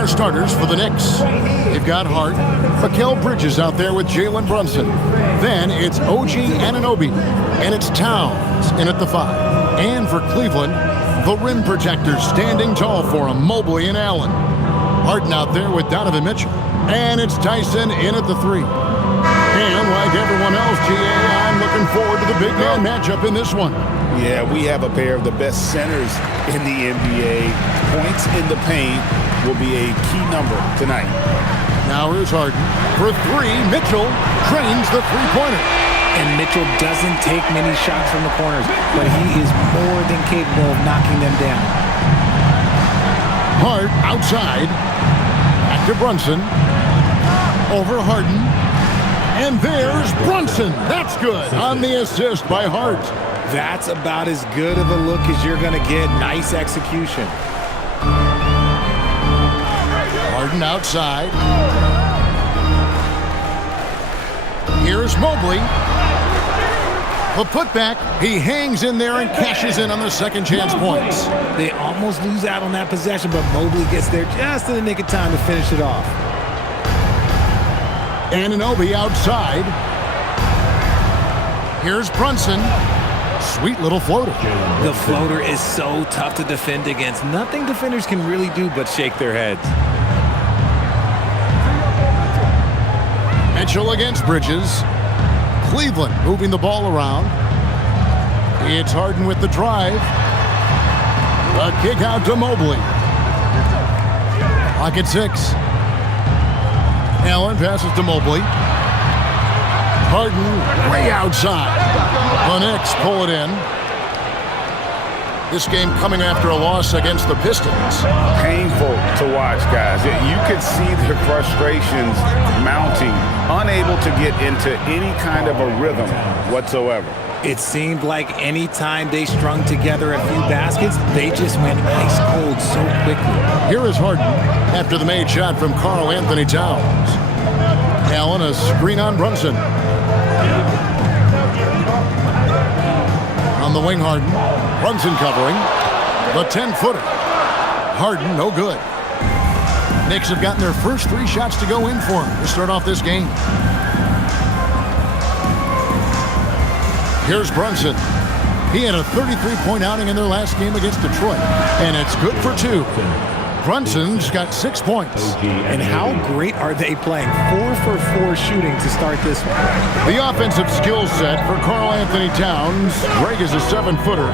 our starters for the Knicks. They've got Hart, Mikal Bridges out there with Jalen Brunson. Then it's OG Anunoby, and it's Towns in at the 5. And for Cleveland, the rim protectors standing tall for him, Mobley and Allen. Harden out there with Donovan Mitchell. And it's Tyson in at the 3. And like everyone else, GA, I'm looking forward to the big man matchup in this one. Yeah, we have a pair of the best centers in the NBA. Points in the paint will be a key number tonight. Now here's Harden. For 3, Mitchell trains the three-pointer. And Mitchell doesn't take many shots from the corners, but he is more than capable of knocking them down. Hart outside. Back to Brunson. Over Harden. And there's Brunson. That's good on the assist by Hart. That's about as good of a look as you're going to get. Nice execution. Harden outside. Here's Mobley. The putback. He hangs in there and cashes in on the second chance points. They almost lose out on that possession, but Mobley gets there just in the nick of time to finish it off. Anunoby outside. Here's Brunson. Sweet little floater. The floater is so tough to defend against. Nothing defenders can really do but shake their heads. Mitchell against Bridges. Cleveland moving the ball around. It's Harden with the drive. A kick out to Mobley. Clock at 6. Allen passes to Mobley. Harden way outside. The Knicks pull it in. This game coming after a loss against the Pistons. Painful to watch, guys. You could see their frustrations mounting, unable to get into any kind of a rhythm whatsoever. It seemed like any time they strung together a few baskets, they just went ice cold so quickly. Here is Harden after the made shot from Karl Anthony Towns. Allen, a screen on Brunson. On the wing, Harden. Brunson covering. The 10-footer. Harden, no good. Knicks have gotten their first 3 shots to go in for him to start off this game. Here's Brunson. He had a 33-point outing in their last game against Detroit, and it's good for 2. Brunson's got 6 points. And how great are they playing? 4 for 4 shooting to start this one. The offensive skill set for Karl Anthony Towns, Greg is a 7-footer,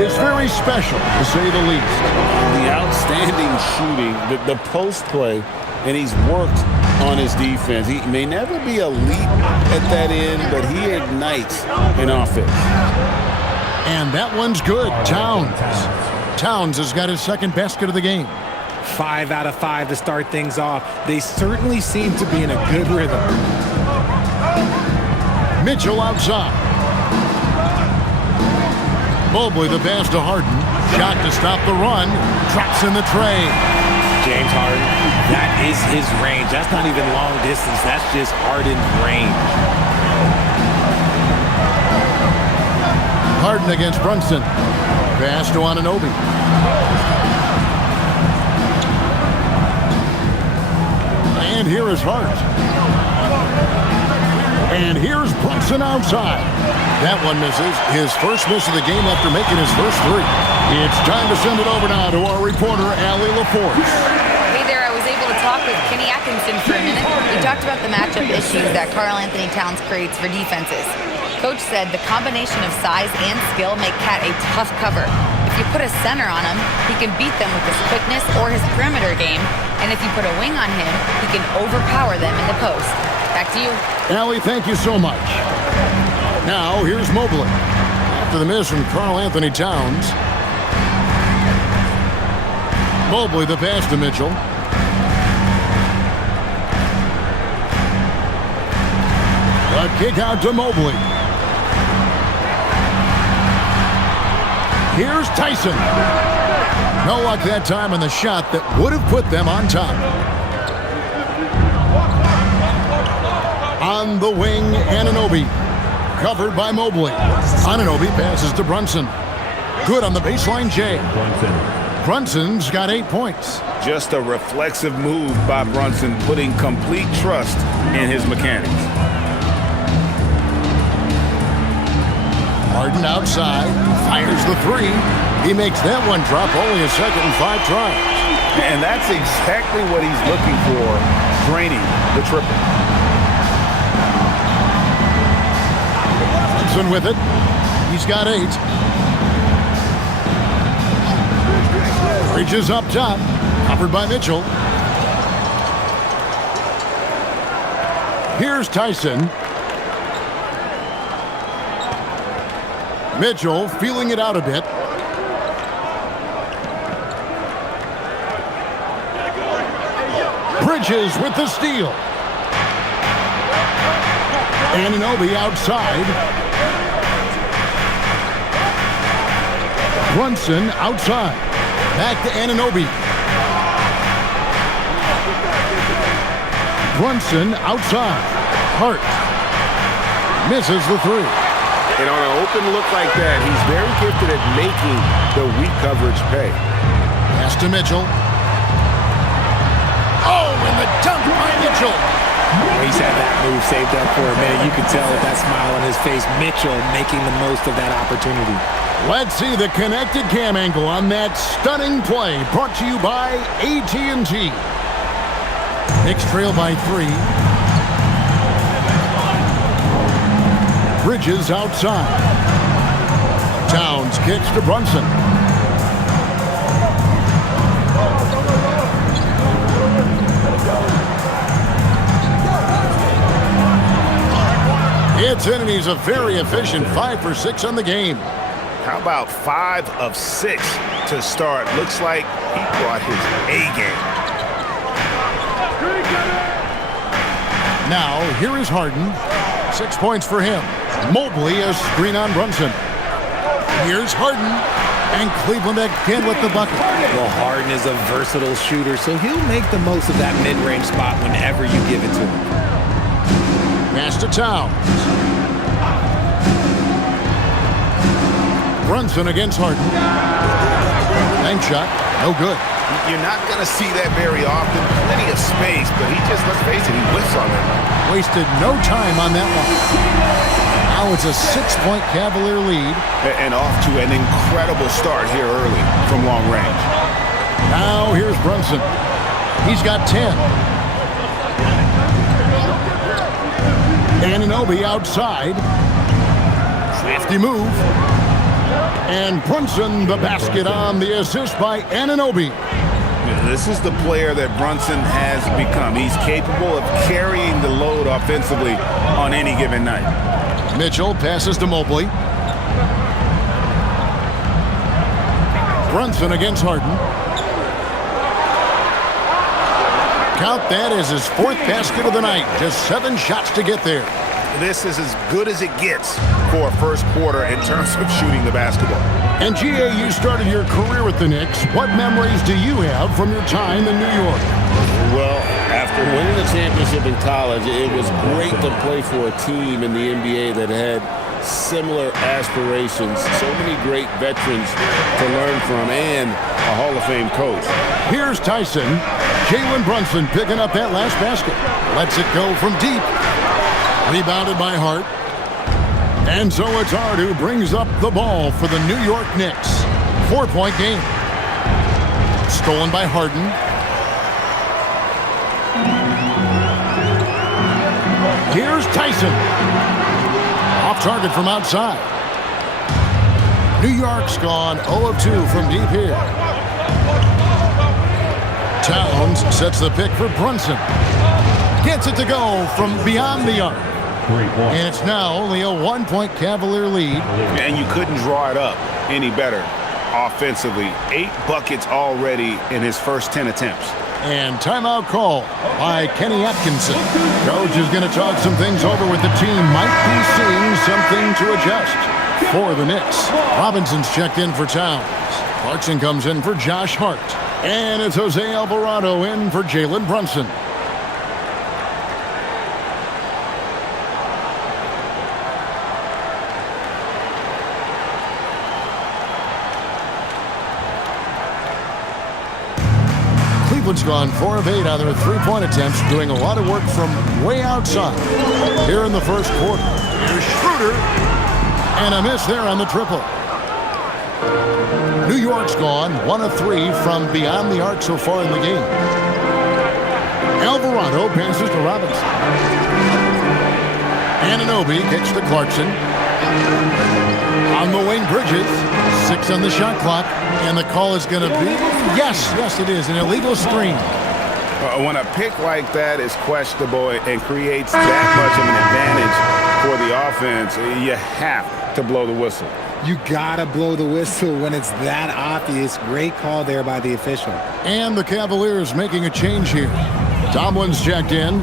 is very special, to say the least. The outstanding shooting, the post play, and he's worked on his defense. He may never be elite at that end, but he ignites in offense. And that one's good. Towns has got his second basket of the game. 5 out of 5 to start things off. They certainly seem to be in a good rhythm. Mitchell outside. Mobley the pass to Harden. Shot to stop the run. Drops in the tray. James Harden, that is his range. That's not even long distance. That's just Harden's range. Harden against Brunson. Pass to Anunoby. And here is Hart. And here's Brunson outside. That one misses. His first miss of the game after making his first 3. It's time to send it over now to our reporter, Allie LaForce. Hey there, I was able to talk with Kenny Atkinson for a minute. We talked about the matchup issues that Karl Anthony Towns creates for defenses. Coach said the combination of size and skill make Cat a tough cover. If you put a center on him, he can beat them with his quickness or his perimeter game. And if you put a wing on him, he can overpower them in the post. Back to you. Allie, thank you so much. Now, here's Mobley. After the miss from Karl Anthony Towns. Mobley the pass to Mitchell. A kick out to Mobley. Here's Tyson. No luck that time on the shot that would have put them on top. On the wing, Anunoby. Covered by Mobley. Anunoby passes to Brunson. Good on the baseline, Jay. Brunson's got 8 points. Just a reflexive move by Brunson, putting complete trust in his mechanics. Harden outside, fires the three. He makes that one drop, only a second and 5 tries. And that's exactly what he's looking for, draining the triple. Brunson with it. He's got 8. Bridges up top, covered by Mitchell. Here's Tyson. Mitchell feeling it out a bit. Bridges with the steal. Anunoby outside. Brunson outside. Back to Anunoby. Brunson outside. Hart misses the three. And on an open look like that, he's very gifted at making the weak coverage pay. Pass to Mitchell. Oh, and the dunk by Mitchell. He's had that move saved up for a minute. You can tell with that smile on his face, Mitchell making the most of that opportunity. Let's see the connected cam angle on that stunning play, brought to you by AT&T. Knicks trail by 3. Bridges outside. Towns kicks to Brunson. It's in, and he's a very efficient 5 for 6 on the game. How about 5 of 6 to start? Looks like he brought his A game. Now, here is Harden. 6 points for him. Mobley a screen on Brunson. Here's Harden. And Cleveland again with the bucket. Well, Harden is a versatile shooter, so he'll make the most of that mid-range spot whenever you give it to him. Pass to Towns. Brunson against Harden. Bank shot. No good. You're not going to see that very often. Plenty of space, but he just, let's face it, he whiffs on it. Wasted no time on that one. Now it's a 6-point Cavalier lead. And off to an incredible start here early from long range. Now here's Brunson. He's got 10. Anunoby outside. Crafty move. And Brunson the basket on the assist by Anunoby. This is the player that Brunson has become. He's capable of carrying the load offensively on any given night. Mitchell passes to Mobley. Brunson against Harden. Count that as his 4th basket of the night. Just 7 shots to get there. This is as good as it gets for a first quarter in terms of shooting the basketball. And GA, you started your career with the Knicks. What memories do you have from your time in New York? Well, after winning the championship in college, it was great to play for a team in the NBA that had similar aspirations. So many great veterans to learn from and a Hall of Fame coach. Here's Tyson. Jalen Brunson picking up that last basket. Lets it go from deep. Rebounded by Hart. And so it's Hart who brings up the ball for the New York Knicks. 4-point game. Stolen by Harden. Here's Tyson. Off target from outside. New York's gone 0 of 2 from deep here. Towns sets the pick for Brunson. Gets it to go from beyond the arc. And it's now only a 1-point Cavalier lead. And you couldn't draw it up any better offensively. 8 buckets already in his first 10 attempts. And timeout call by Kenny Atkinson. Coach is going to talk some things over with the team. Might be seeing something to adjust for the Knicks. Robinson's checked in for Towns. Clarkson comes in for Josh Hart. And it's Jose Alvarado in for Jalen Brunson. Hornets gone 4 of 8 on their three-point attempts, doing a lot of work from way outside. Here in the first quarter, here's Schroeder, and a miss there on the triple. New York's gone 1 of 3 from beyond the arc so far in the game. Alvarado passes to Robinson. Anunoby kicks to Clarkson. On the wing, Bridges. 6 on the shot clock. And the call is going to be, yes, it is, an illegal screen. When a pick like that is questionable and creates that much of an advantage for the offense, you have to blow the whistle. You gotta blow the whistle when it's that obvious. Great call there by the official. And the Cavaliers making a change here. Tomlin's checked in.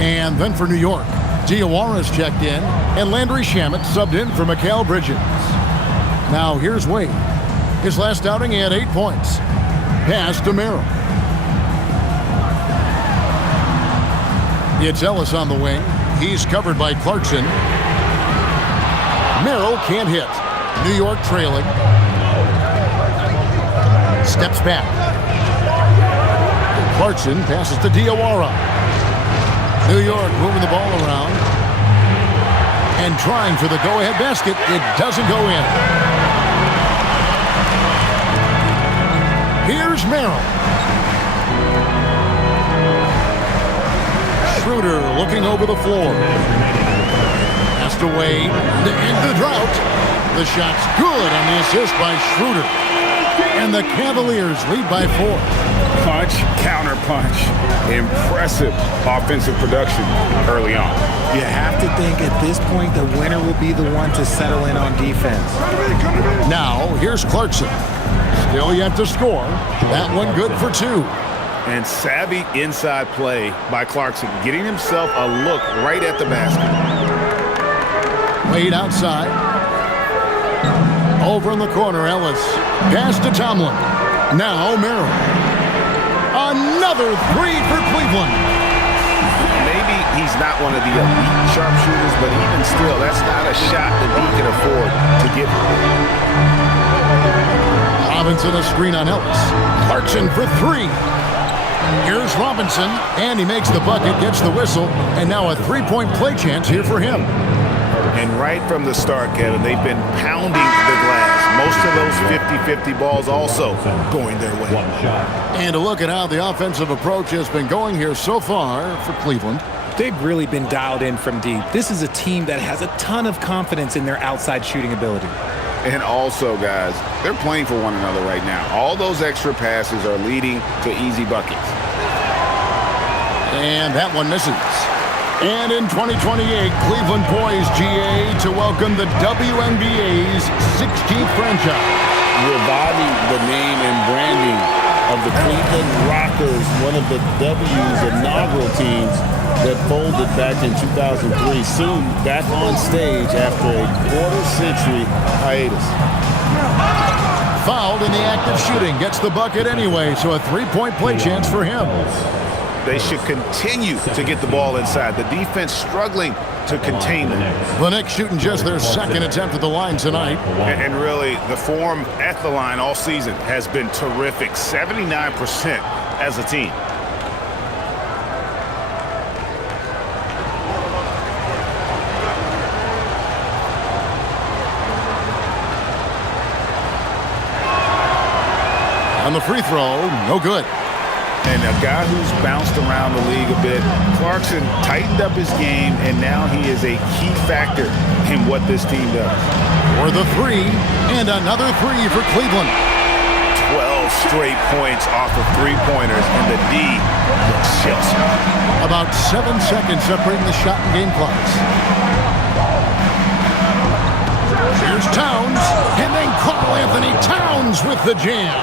And then for New York, Diawara's checked in. And Landry Shamet subbed in for Mikal Bridges. Now here's Wade. His last outing, he had 8 points. Pass to Merrill. It's Ellis on the wing. He's covered by Clarkson. Merrill can't hit. New York trailing. Steps back. Clarkson passes to Diawara. New York moving the ball around. And trying for the go-ahead basket. It doesn't go in. Here's Merrill. Schroeder looking over the floor. Has to wait to end the drought. The shot's good on the assist by Schroeder. And the Cavaliers lead by 4. Punch, counter punch. Impressive offensive production early on. You have to think at this point the winner will be the one to settle in on defense. Now, here's Clarkson. Still yet to score. That one good for 2. And savvy inside play by Clarkson, getting himself a look right at the basket. Wade outside. Over in the corner, Ellis. Pass to Tomlin. Now Merrill. Another 3 for Cleveland. Maybe he's not one of the elite sharpshooters, but even still, that's not a shot that he can afford to give. Robinson a screen on Ellis. Clarkson for 3. Here's Robinson, and he makes the bucket, gets the whistle, and now a 3-point play chance here for him. And right from the start, Kevin, they've been pounding the glass. Most of those 50-50 balls also going their way. And a look at how the offensive approach has been going here so far for Cleveland. They've really been dialed in from deep. This is a team that has a ton of confidence in their outside shooting ability. And also, guys, they're playing for one another right now. All those extra passes are leading to easy buckets. And that one misses. And in 2028, Cleveland poised, GA, to welcome the WNBA's 16th franchise. Reviving the name and branding of the Cleveland Rockers, one of the W's inaugural teams that folded back in 2003, soon back on stage after a quarter-century hiatus. Fouled in the act of shooting, gets the bucket anyway, so a 3-point play chance for him. They should continue to get the ball inside. The defense struggling to contain them. The Knicks shooting just their second attempt at the line tonight. And really, the form at the line all season has been terrific. 79% as a team. On the free throw, no good. And a guy who's bounced around the league a bit, Clarkson tightened up his game, and now he is a key factor in what this team does. For the 3, and another 3 for Cleveland. 12 straight points off of three-pointers, and the D looks Chelsea. About 7 seconds separating the shot and game clocks. Here's Towns, and then Karl Anthony Towns with the jam.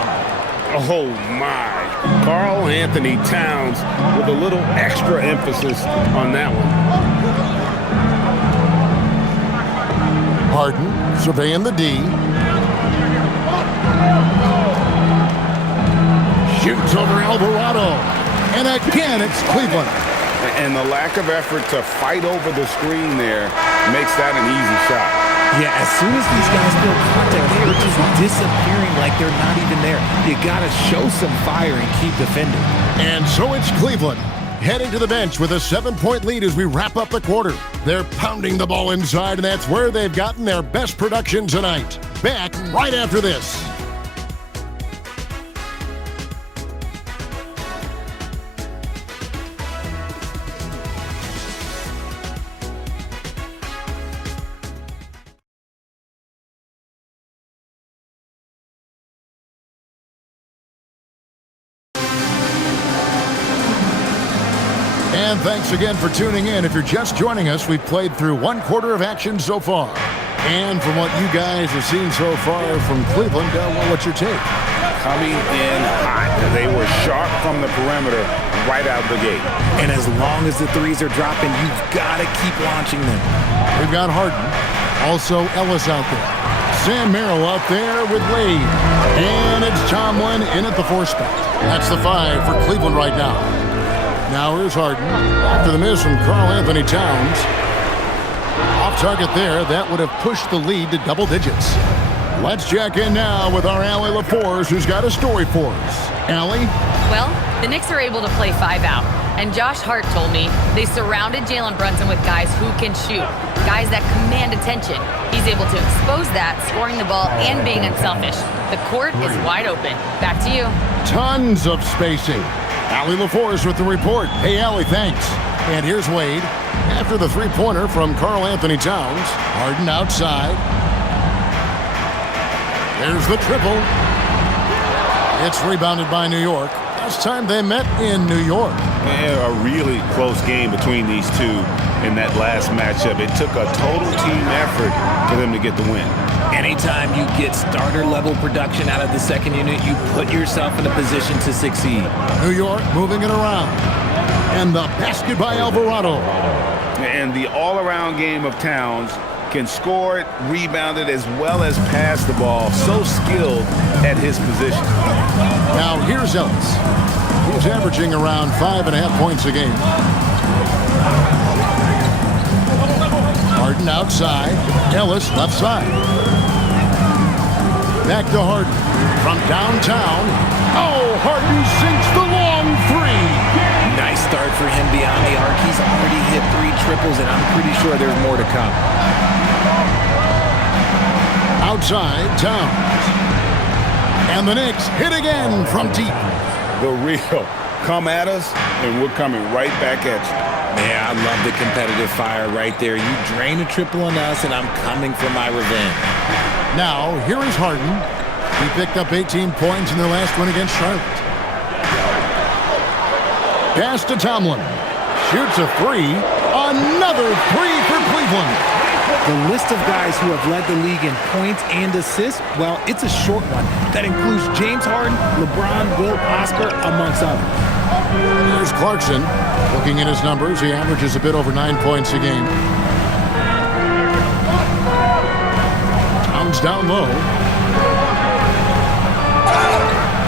Oh, my. Karl Anthony Towns with a little extra emphasis on that one. Harden surveying the D. Shoots over Alvarado. And again, it's Cleveland. And the lack of effort to fight over the screen there makes that an easy shot. Yeah, as soon as these guys feel contact, they are just disappearing like they're not even there. You got to show some fire and keep defending. And so it's Cleveland heading to the bench with a 7-point lead as we wrap up the quarter. They're pounding the ball inside, and that's where they've gotten their best production tonight. Back right after this. And thanks again for tuning in. If you're just joining us, we've played through one quarter of action so far. And from what you guys have seen so far from Cleveland, what's your take? Coming in hot. They were sharp from the perimeter right out the gate. And as long as the threes are dropping, you've got to keep launching them. We've got Harden. Also Ellis out there. Sam Merrill out there with Wade. And it's Tomlin in at the 4 spot. That's the 5 for Cleveland right now. Now here's Harden. After the miss from Karl Anthony Towns. Off target there. That would have pushed the lead to double digits. Let's check in now with our Allie LaForce, who's got a story for us. Allie? Well, the Knicks are able to play 5 out. And Josh Hart told me they surrounded Jalen Brunson with guys who can shoot. Guys that command attention. He's able to expose that, scoring the ball and being unselfish. The court is wide open. Back to you. Tons of spacing. Allie LaForce with the report. Hey, Allie, thanks. And here's Wade. After the three-pointer from Karl Anthony Towns. Harden outside. There's the triple. It's rebounded by New York. Last time they met in New York. Yeah, a really close game between these two in that last matchup. It took a total team effort for them to get the win. Anytime you get starter-level production out of the second unit, you put yourself in a position to succeed. New York moving it around. And the basket by Alvarado. And the all-around game of Towns can score it, rebound it, as well as pass the ball. So skilled at his position. Now here's Ellis. He's averaging around 5.5 points a game. Harden outside. Ellis left side. Back to Harden. From downtown. Oh, Harden sinks the long 3. Nice start for him beyond the arc. He's already hit 3 triples, and I'm pretty sure there's more to come. Outside, Towns. And the Knicks hit again from deep. The real come at us, and we're coming right back at you. Yeah, I love the competitive fire right there. You drain a triple on us, and I'm coming for my revenge. Now, here is Harden. He picked up 18 points in their last win against Charlotte. Pass to Tomlin. Shoots a 3. Another 3 for Cleveland. The list of guys who have led the league in points and assists, well, it's a short one. That includes James Harden, LeBron, Wilt, Oscar, amongst others. There's Clarkson. Looking at his numbers, he averages a bit over 9 points a game. Towns down low.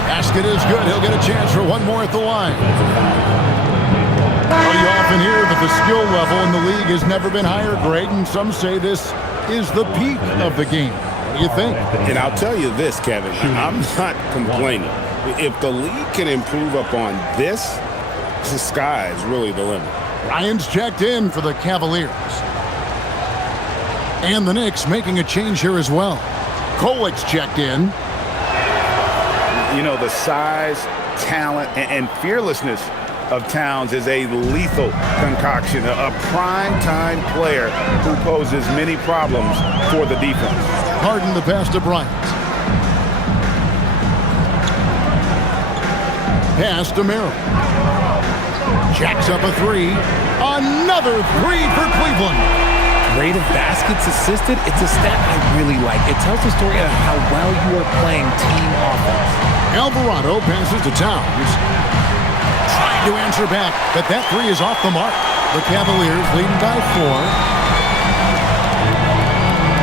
Basket is good. He'll get a chance for one more at the line. Well, you often hear that the skill level in the league has never been higher, Greg, and some say this is the peak of the game. What do you think? And I'll tell you this, Kevin, I'm not complaining. If the league can improve upon this, the sky is really the limit. Ryan's checked in for the Cavaliers. And the Knicks making a change here as well. Kolek's checked in. You know, the size, talent, and fearlessness of Towns is a lethal concoction, a prime-time player who poses many problems for the defense. Harden the pass to Bryant. Pass to Merrill. Jacks up a 3. Another 3 for Cleveland. Rate of baskets assisted, it's a stat I really like. It tells the story of how well you are playing team offense. Alvarado passes to Towns. Trying to answer back, but that 3 is off the mark. The Cavaliers leading by 4.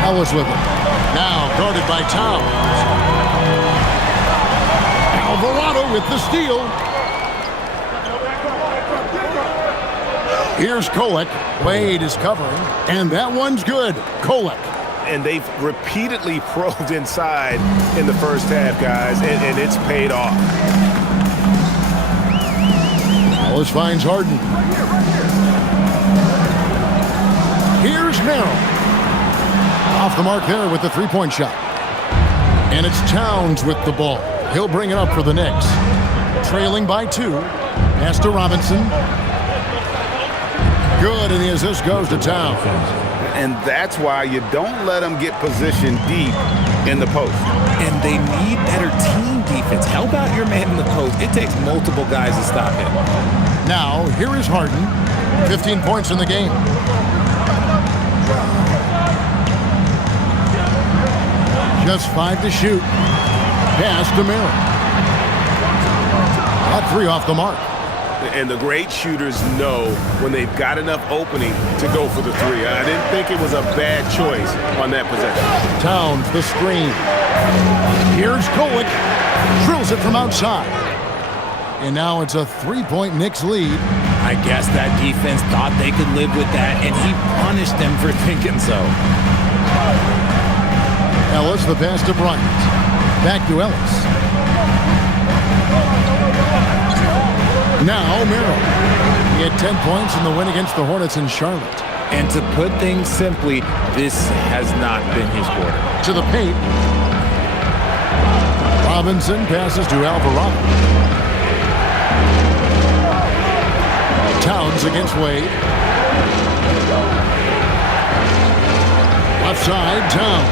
Ellis with him. Now guarded by Towns. Alvarado with the steal. Here's Kolek. Wade is covering, and that one's good. Kolek. And they've repeatedly probed inside in the first half, guys, and it's paid off. Ellis finds Harden. Here's Merrill. Off the mark there with the three-point shot. And it's Towns with the ball. He'll bring it up for the Knicks. Trailing by 2. Pass to Robinson. Good, and the assist goes to Towns. And that's why you don't let them get positioned deep in the post. And they need better team defense. Help out your man in the post. It takes multiple guys to stop him. Now, here is Harden. 15 points in the game. Just 5 to shoot. Pass to Merrill. At 3 off the mark. And the great shooters know when they've got enough opening to go for the 3. I didn't think it was a bad choice on that possession. Towns, the screen. Here's Kolek. Drills it from outside. And now it's a 3-point Knicks lead. I guess that defense thought they could live with that, and he punished them for thinking so. Ellis, the pass to Bryant. Back to Ellis. Now Merrill. He had 10 points in the win against the Hornets in Charlotte. And to put things simply, this has not been his quarter. To the paint. Robinson passes to Alvarado. Towns against Wade. Left side, Towns.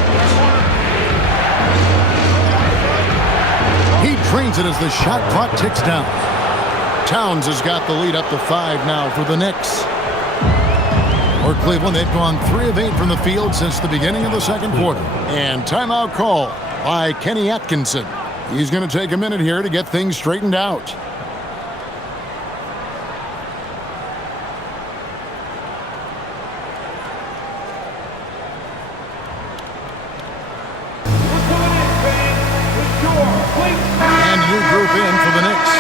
He drains it as the shot clock ticks down. Towns has got the lead up to 5 now for the Knicks. For Cleveland, they've gone 3 of 8 from the field since the beginning of the second quarter. And timeout call by Kenny Atkinson. He's going to take a minute here to get things straightened out. And new group in for the Knicks.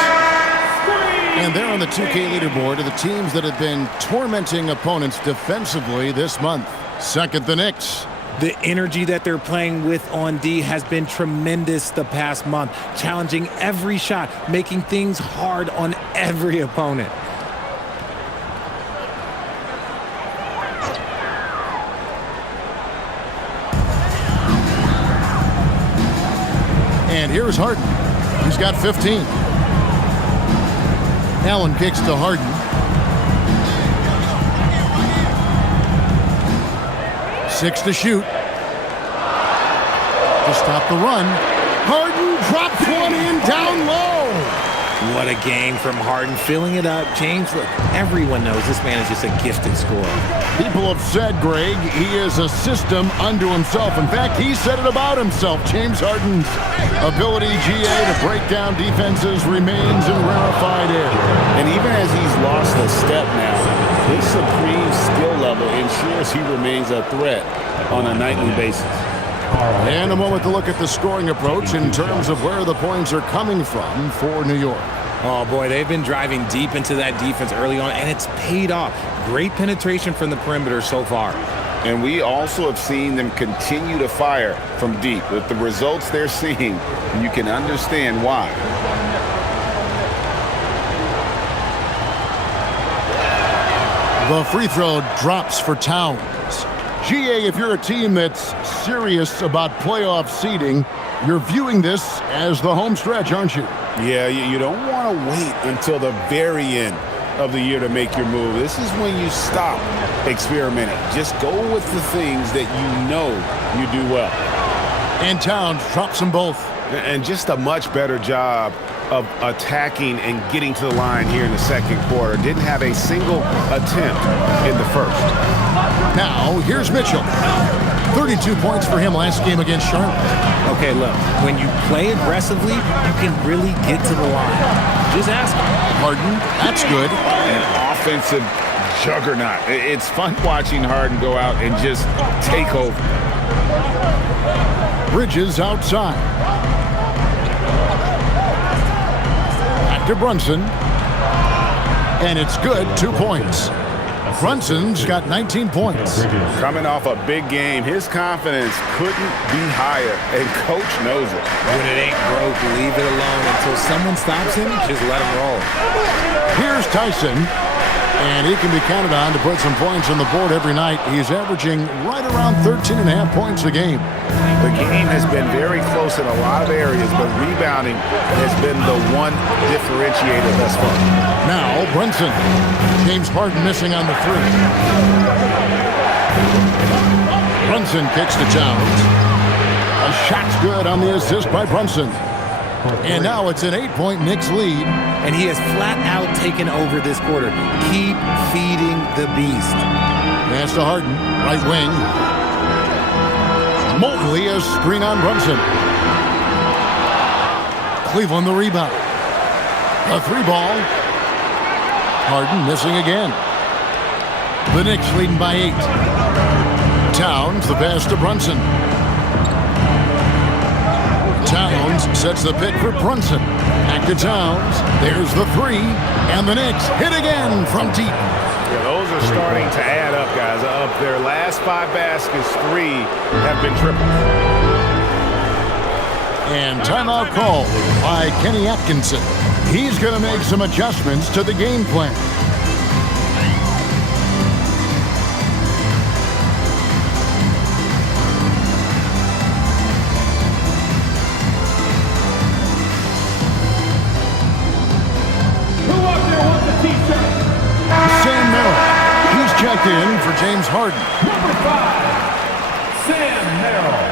And they're on the 2K leaderboard of the teams that have been tormenting opponents defensively this month. Second, the Knicks. The energy that they're playing with on D has been tremendous the past month, challenging every shot, making things hard on every opponent. And here's Harden. He's got 15. Allen kicks to Harden. Six to shoot. To stop the run. Harden drops one in down low. What a game from Harden, filling it up. James, look, everyone knows this man is just a gifted scorer. People have said, Greg, he is a system unto himself. In fact, he said it about himself. James Harden's ability, GA, to break down defenses remains in rarefied air. And even as he's lost a step now, his supreme skill level ensures he remains a threat on a nightly basis. And a moment to look at the scoring approach in terms of where the points are coming from for New York. Oh, boy, they've been driving deep into that defense early on, and it's paid off. Great penetration from the perimeter so far. And we also have seen them continue to fire from deep. With the results they're seeing, you can understand why. The free throw drops for Towns. GA, if you're a team that's serious about playoff seeding, you're viewing this as the home stretch, aren't you? Yeah, you don't want to wait until the very end of the year to make your move. This is when you stop experimenting. Just go with the things that you know you do well. And Towns drops them both. And just a much better job of attacking and getting to the line here in the second quarter. Didn't have a single attempt in the first. Now, here's Mitchell. 32 points for him last game against Charlotte. Okay, look, when you play aggressively, you can really get to the line. Just ask him. Harden, that's good. An offensive juggernaut. It's fun watching Harden go out and just take over. Bridges outside. Back to Brunson. And it's good, 2 points. Brunson's got 19 points. Coming off a big game, his confidence couldn't be higher, and coach knows it. When it ain't broke, leave it alone until someone stops him. Just let him roll. Here's Tyson, and he can be counted on to put some points on the board every night. He's averaging right around 13.5 points a game. The game has been very close in a lot of areas, but rebounding has been the one differentiator thus far. Now, Brunson. James Harden missing on the three. Brunson kicks to Towns. A shot's good on the assist by Brunson. And now it's an 8-point Knicks lead. And he has flat out taken over this quarter. Keep feeding the beast. Pass to Harden, right wing. Mobley a screen on Brunson. Cleveland the rebound. A three ball. Harden missing again. The Knicks leading by 8. Towns the pass to Brunson. Towns sets the pick for Brunson. Back to Towns. There's the three. And the Knicks hit again from deep. Yeah, those are starting to add up, guys. Of their last 5 baskets, 3 have been triple. And timeout called by Kenny Atkinson. He's going to make some adjustments to the game plan. Sam Merrill. He's checked in for James Harden. Number 5, Sam Merrill.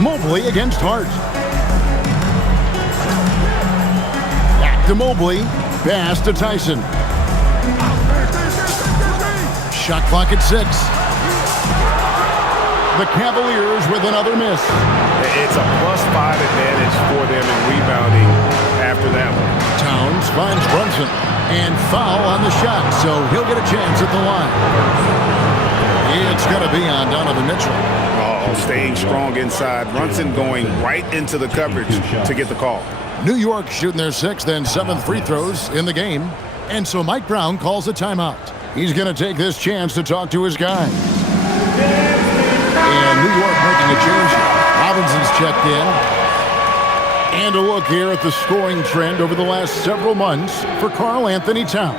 Mobley against Hart. Back to Mobley. Pass to Tyson. Shot clock at 6. The Cavaliers with another miss. It's a +5 advantage for them in rebounding after that one. Towns finds Brunson. And foul on the shot, so he'll get a chance at the line. It's going to be on Donovan Mitchell. Staying strong inside. Brunson going right into the coverage to get the call. New York shooting their 6th and 7th free throws in the game. And so Mike Brown calls a timeout. He's going to take this chance to talk to his guys. And New York making a change. Robinson's checked in. And a look here at the scoring trend over the last several months for Karl Anthony Towns.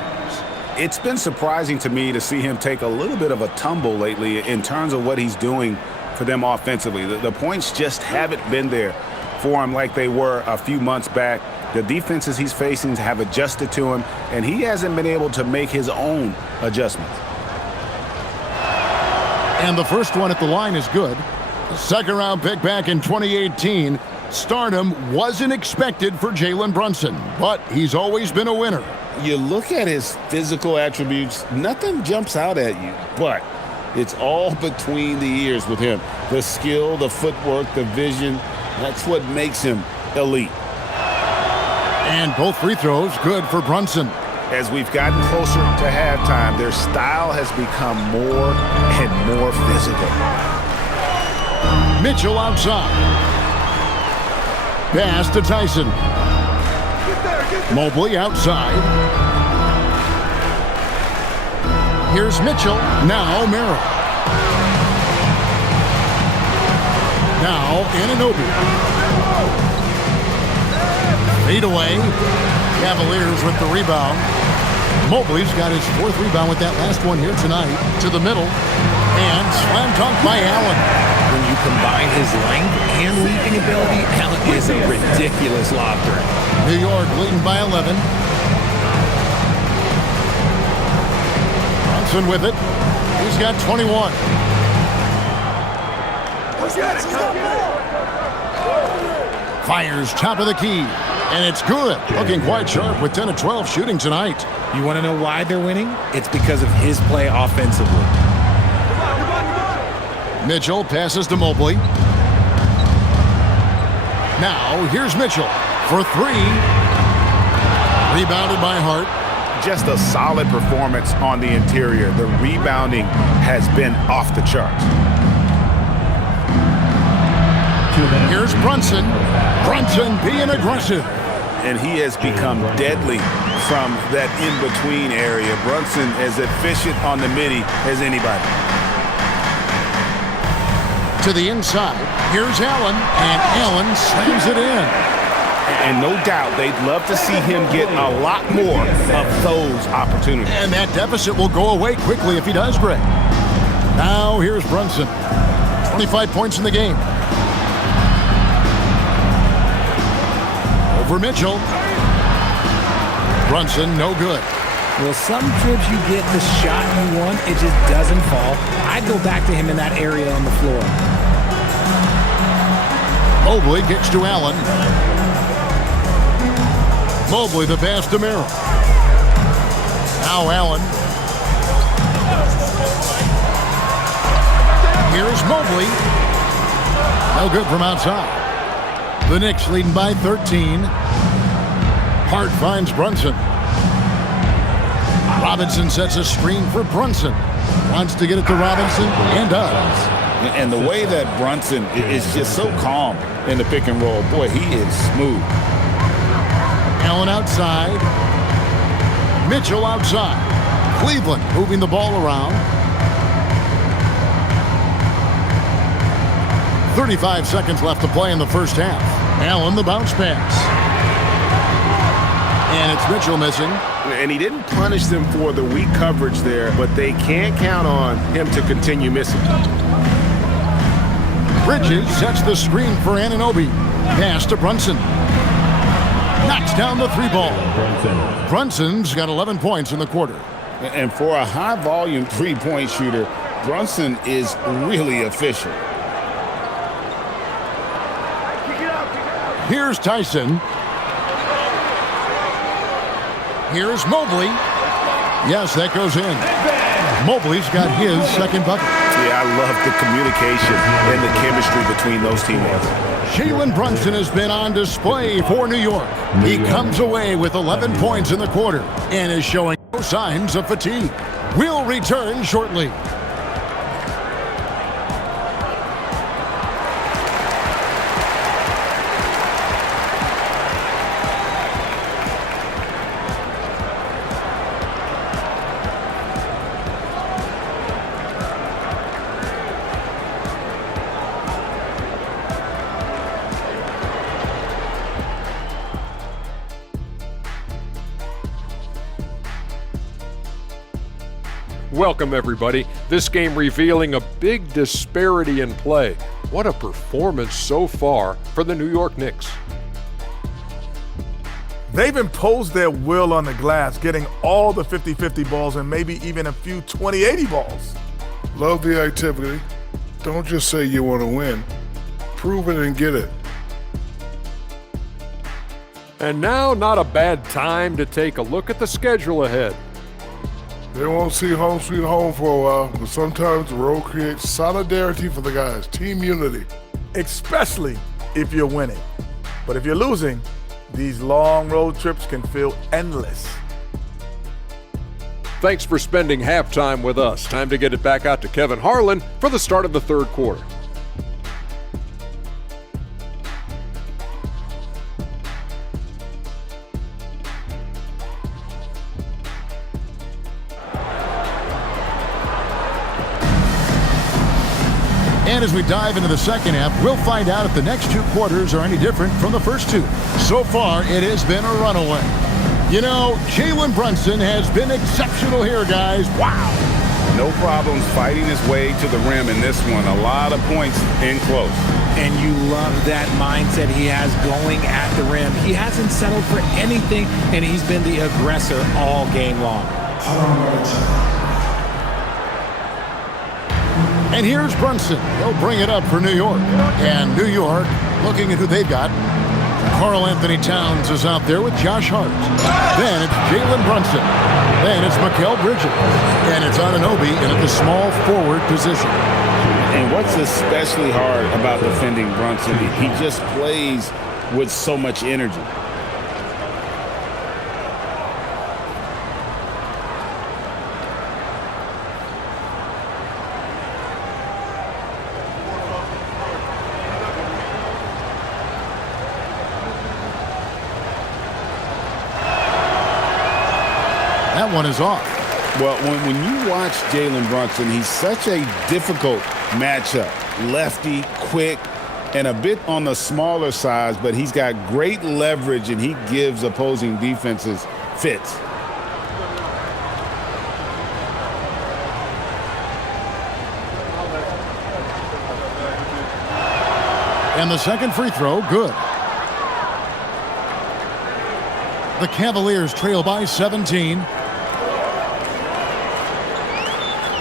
It's been surprising to me to see him take a little bit of a tumble lately in terms of what he's doing for them offensively. The points just haven't been there for him like they were a few months back. The defenses he's facing have adjusted to him, and he hasn't been able to make his own adjustments. And the first one at the line is good. The second-round pick back in 2018. Stardom wasn't expected for Jalen Brunson, but he's always been a winner. You look at his physical attributes, nothing jumps out at you, but it's all between the ears with him. The skill, the footwork, the vision, that's what makes him elite. And both free throws good for Brunson. As we've gotten closer to halftime, their style has become more and more physical. Mitchell outside. Pass to Tyson. Mobley outside. Here's Mitchell. Now Merrill. Now Anunoby. Fade away. Cavaliers with the rebound. Mobley's got his 4th rebound with that last one here tonight. To the middle. And slam dunk by Allen. When you combine his length and leaping ability, Allen is a ridiculous lob threat. New York leading by 11. Brunson with it. He's got 21. Fires top of the key. And it's good. Looking quite sharp with 10 of 12 shooting tonight. You want to know why they're winning? It's because of his play offensively. Mitchell passes to Mobley. Now, here's Mitchell for three. Rebounded by Hart. Just a solid performance on the interior. The rebounding has been off the charts. Here's Brunson. Brunson being aggressive. And he has become deadly from that in-between area. Brunson as efficient on the midi as anybody. To the inside. Here's Allen. And Allen slams it in. And no doubt they'd love to see him get a lot more of those opportunities. And that deficit will go away quickly if he does, Greg. Now here's Brunson. 25 points in the game. Over Mitchell. Brunson, no good. Well, some trips you get the shot you want, it just doesn't fall. I'd go back to him in that area on the floor. Mobley kicks to Allen. Mobley the pass to Merrill. Now Allen. Here's Mobley. No good from outside. The Knicks leading by 13. Hart finds Brunson. Robinson sets a screen for Brunson. Wants to get it to Robinson and does. And the way that Brunson is just so calm in the pick and roll, boy, he is smooth. Allen outside. Mitchell outside. Cleveland moving the ball around. 35 seconds left to play in the first half. Allen the bounce pass. And it's Mitchell missing. And he didn't punish them for the weak coverage there, but they can't count on him to continue missing. Bridges sets the screen for Anunoby. Pass to Brunson. Knocks down the three ball. Brunson's got 11 points in the quarter. And for a high-volume three-point shooter, Brunson is really efficient. Here's Tyson. Here's Mobley. Yes, that goes in. Mobley's got his second bucket. Yeah, I love the communication and the chemistry between those teammates. Jalen Brunson has been on display for New York. He comes away with 11 points in the quarter and is showing no signs of fatigue. We'll return shortly. Welcome, everybody. This game revealing a big disparity in play. What a performance so far for the New York Knicks. They've imposed their will on the glass, getting all the 50-50 balls and maybe even a few 20-80 balls. Love the activity. Don't just say you want to win. Prove it and get it. And now, not a bad time to take a look at the schedule ahead. They won't see home sweet home for a while, but sometimes the road creates solidarity for the guys, team unity. Especially if you're winning. But if you're losing, these long road trips can feel endless. Thanks for spending halftime with us. Time to get it back out to Kevin Harlan for the start of the third quarter. And as we dive into the second half, we'll find out if the next two quarters are any different from the first two. So far, it has been a runaway. You know, Jalen Brunson has been exceptional here, guys. Wow. No problems fighting his way to the rim in this one. A lot of points in close. And you love that mindset he has going at the rim. He hasn't settled for anything, and he's been the aggressor all game long. And here's Brunson. He'll bring it up for New York. And New York, looking at who they've got. Karl Anthony Towns is out there with Josh Hart. Then it's Jalen Brunson. Then it's Mikal Bridges. And it's Anunoby in at the small forward position. And what's especially hard about defending Brunson, he just plays with so much energy. That one is off. Well, when you watch Jalen Brunson, he's such a difficult matchup. Lefty, quick, and a bit on the smaller size, but he's got great leverage, and he gives opposing defenses fits. And the second free throw, good. The Cavaliers trail by 17.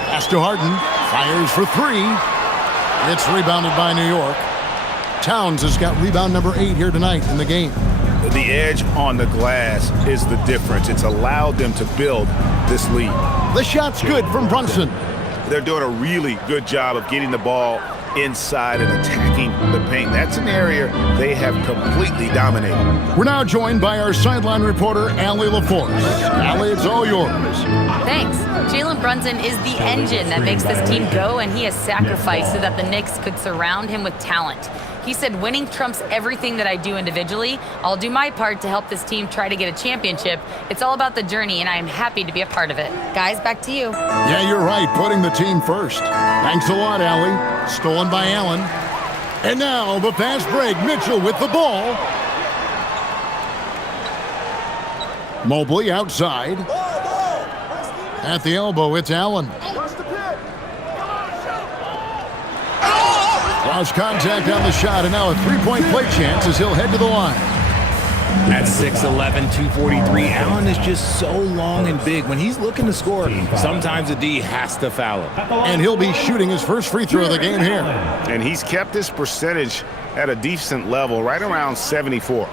Pass to Harden. Fires for three. It's rebounded by New York. Towns has got rebound number 8 here tonight in the game. The edge on the glass is the difference. It's allowed them to build this lead. The shot's good from Brunson. They're doing a really good job of getting the ball inside and attacking the paint. That's an area they have completely dominated. We're now joined by our sideline reporter, Allie LaForce. Allie, it's all yours. Thanks. Jalen Brunson is the engine that makes this team go, and he has sacrificed so that the Knicks could surround him with talent. He said, winning trumps everything that I do individually. I'll do my part to help this team try to get a championship. It's all about the journey, and I am happy to be a part of it. Guys, back to you. Yeah, you're right, putting the team first. Thanks a lot, Allie. Stolen by Allen. And now the fast break. Mitchell with the ball. Mobley outside. At the elbow, it's Allen. Cross contact on the shot, and now a three-point play chance as he'll head to the line. At 6'11", 243, Allen is just so long and big. When he's looking to score, sometimes a D has to foul him. And he'll be shooting his first free throw of the game here. And he's kept his percentage at a decent level, right around 74.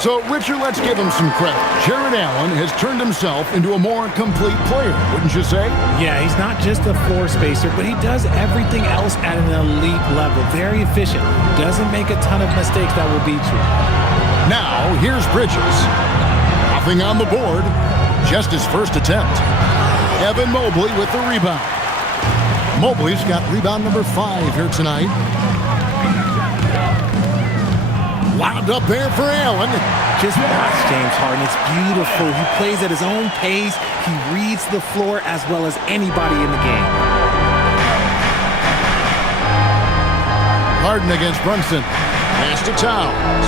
So, Richard, let's give him some credit. Jared Allen has turned himself into a more complete player, wouldn't you say? Yeah, he's not just a floor spacer, but he does everything else at an elite level. Very efficient. Doesn't make a ton of mistakes that will beat you. Now, here's Bridges. Nothing on the board. Just his first attempt. Evan Mobley with the rebound. Mobley's got rebound number 5 here tonight. Lobbed up there for Allen. Just watch James Harden. It's beautiful. He plays at his own pace. He reads the floor as well as anybody in the game. Harden against Brunson. Pass to Towns.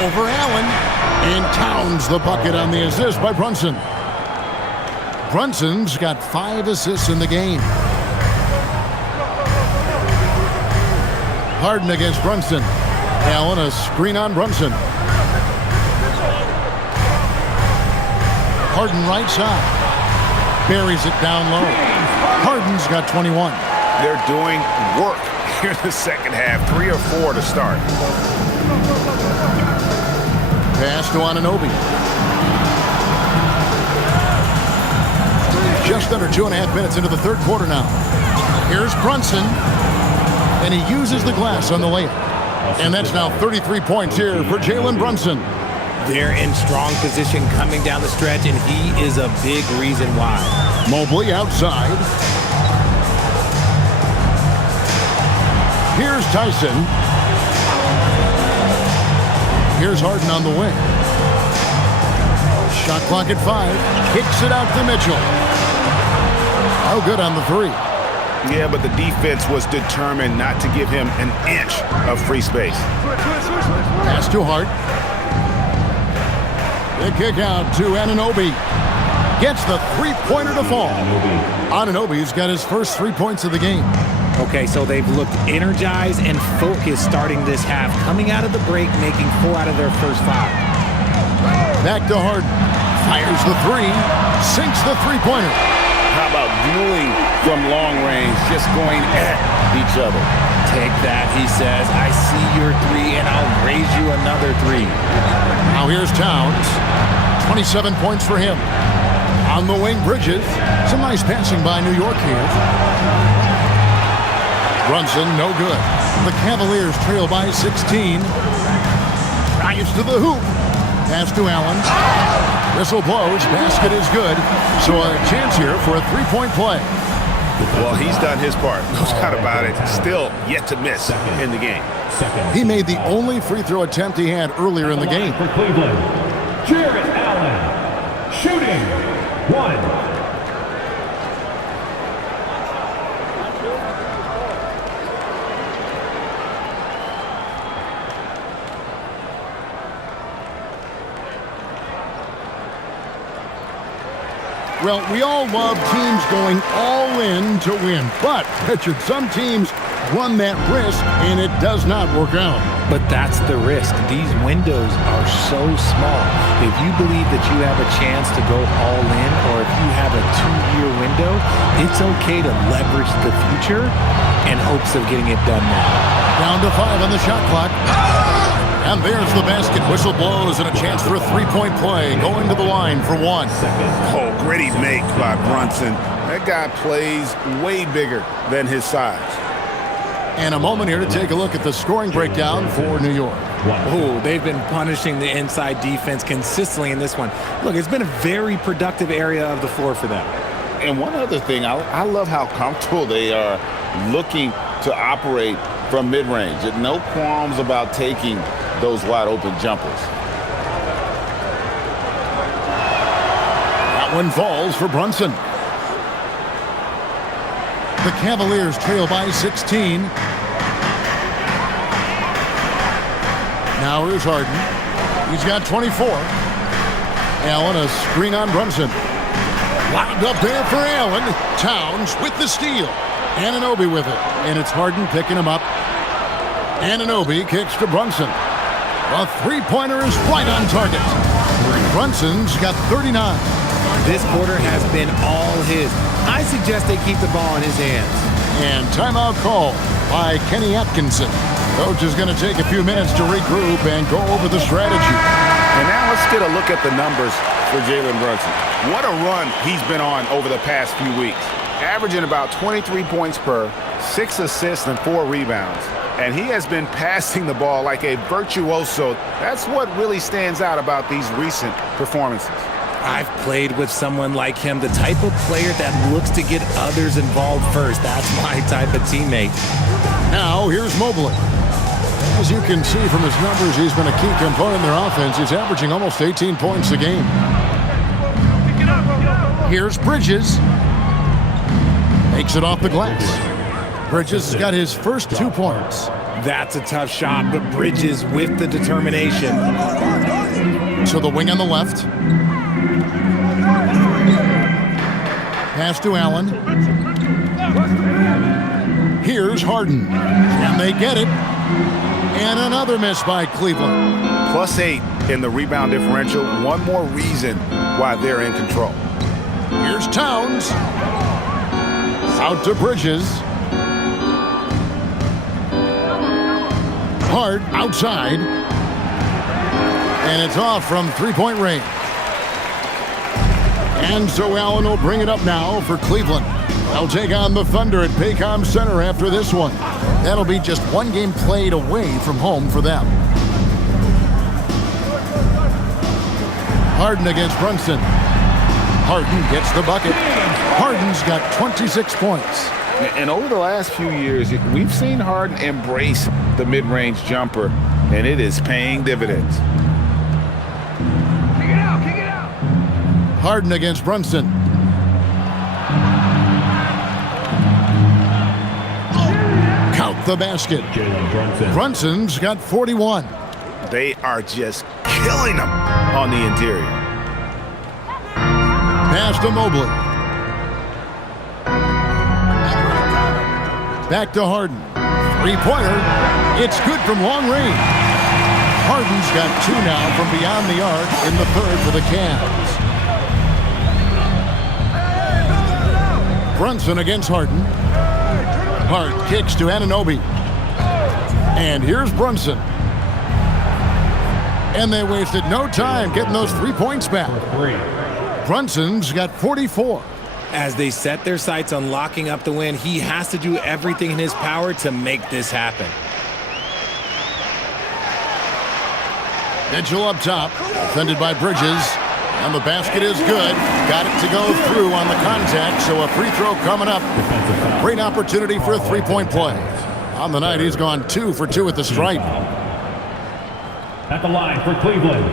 Over Allen. And Towns the bucket on the assist by Brunson. Brunson's got 5 assists in the game. Harden against Brunson. Allen, a screen on Brunson. Harden right side. Buries it down low. Harden's got 21. They're doing work here in the second half. 3 or 4 to start. Pass to Anunoby. Just under 2.5 minutes into the third quarter now. Here's Brunson. And he uses the glass on the layup. And that's now 33 points here for Jalen Brunson. They're in strong position coming down the stretch, and he is a big reason why. Mobley outside. Here's Tyson. Here's Harden on the wing. Shot clock at 5. Kicks it out to Mitchell. Oh, good on the 3. Yeah, but the defense was determined not to give him an inch of free space. Pass to Hart. The kick out to Anunoby. Gets the three-pointer to fall. Anunoby's got his first 3 points of the game. Okay, so they've looked energized and focused starting this half. Coming out of the break, making 4 out of their first 5. Back to Harden. Fires the 3. Sinks the three-pointer. How about dueling from long range, just going at each other? Take that, he says. I see your three, and I'll raise you another three. Now here's Towns. 27 points for him. On the wing, Bridges. Some nice passing by New York here. Brunson, no good. The Cavaliers trail by 16. Drives to the hoop. Pass to Allen. Whistle blows. Basket is good. So a chance here for a three-point play. Well, he's done his part. No doubt about it. Still yet to miss in the game. He made the only free throw attempt he had earlier in the game. For Cleveland, Jarrett Allen, shooting 1. Well, we all love teams going all in to win. But, Richard, some teams run that risk, and it does not work out. But that's the risk. These windows are so small. If you believe that you have a chance to go all in, or if you have a 2-year window, it's okay to leverage the future in hopes of getting it done now. Down to 5 on the shot clock. And there's the basket. Whistle blows and a chance for a three-point play. Going to the line for 1. Oh, gritty make by Brunson. That guy plays way bigger than his size. And a moment here to take a look at the scoring breakdown for New York. Oh, they've been punishing the inside defense consistently in this one. Look, it's been a very productive area of the floor for them. And one other thing, I love how comfortable they are looking to operate from mid-range. No qualms about taking those wide-open jumpers. That one falls for Brunson. The Cavaliers trail by 16. Now here's Harden. He's got 24. Allen, a screen on Brunson. Lobbed up there for Allen. Towns with the steal. Anunoby with it. And it's Harden picking him up. Anunoby kicks to Brunson. A three-pointer is right on target. Brunson's got 39. This quarter has been all his. I suggest they keep the ball in his hands. And timeout call by Kenny Atkinson. Coach is going to take a few minutes to regroup and go over the strategy. And now let's get a look at the numbers for Jalen Brunson. What a run he's been on over the past few weeks. Averaging about 23 points per, 6 assists and 4 rebounds. And he has been passing the ball like a virtuoso. That's what really stands out about these recent performances. I've played with someone like him, the type of player that looks to get others involved first. That's my type of teammate. Now, here's Mobley. As you can see from his numbers, he's been a key component in their offense. He's averaging almost 18 points a game. Here's Bridges. Makes it off the glass. Bridges has got his first 2 points. That's a tough shot, but Bridges with the determination. To the wing on the left. Pass to Allen. Here's Harden. And they get it. And another miss by Cleveland. +8 in the rebound differential. One more reason why they're in control. Here's Towns. Out to Bridges. Hart outside. And it's off from three-point range. And so Allen will bring it up now for Cleveland. They'll take on the Thunder at Paycom Center after this one. That'll be just one game played away from home for them. Harden against Brunson. Harden gets the bucket. Harden's got 26 points. And over the last few years, we've seen Harden embrace the mid-range jumper, and it is paying dividends. Kick it out, kick it out. Harden against Brunson. Count the basket. Brunson's got 41. They are just killing them on the interior. Pass to Mobley. Back to Harden. Three-pointer. It's good from long range. Harden's got 2 now from beyond the arc in the third for the Cavs. Brunson against Harden. Hart kicks to Anunoby. And here's Brunson. And they wasted no time getting those 3 points back. Brunson's got 44. As they set their sights on locking up the win, he has to do everything in his power to make this happen. Mitchell up top, defended by Bridges. And the basket is good. Got it to go through on the contact, so a free throw coming up. Great opportunity for a three-point play. On the night, he's gone 2 for 2 at the stripe. At the line for Cleveland,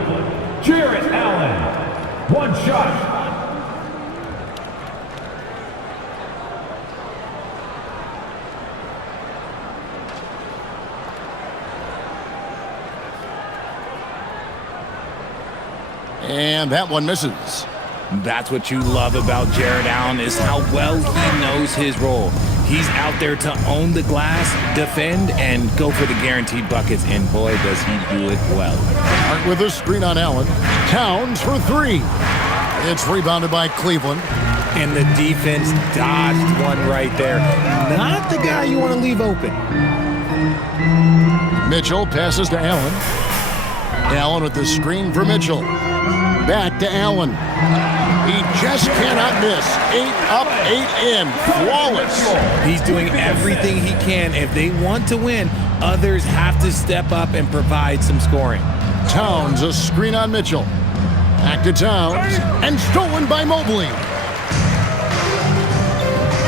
Jarrett Allen. One shot. And that one misses. That's what you love about Jarrett Allen, is how well he knows his role. He's out there to own the glass, defend, and go for the guaranteed buckets, and boy, does he do it well. Hart with a screen on Allen. Towns for 3. It's rebounded by Cleveland. And the defense dodged one right there. Not the guy you want to leave open. Mitchell passes to Allen. Allen with the screen for Mitchell. Back to Allen. He just cannot miss. 8 up, 8 in. Flawless. He's doing everything he can. If they want to win, others have to step up and provide some scoring. Towns, a screen on Mitchell. Back to Towns. And stolen by Mobley.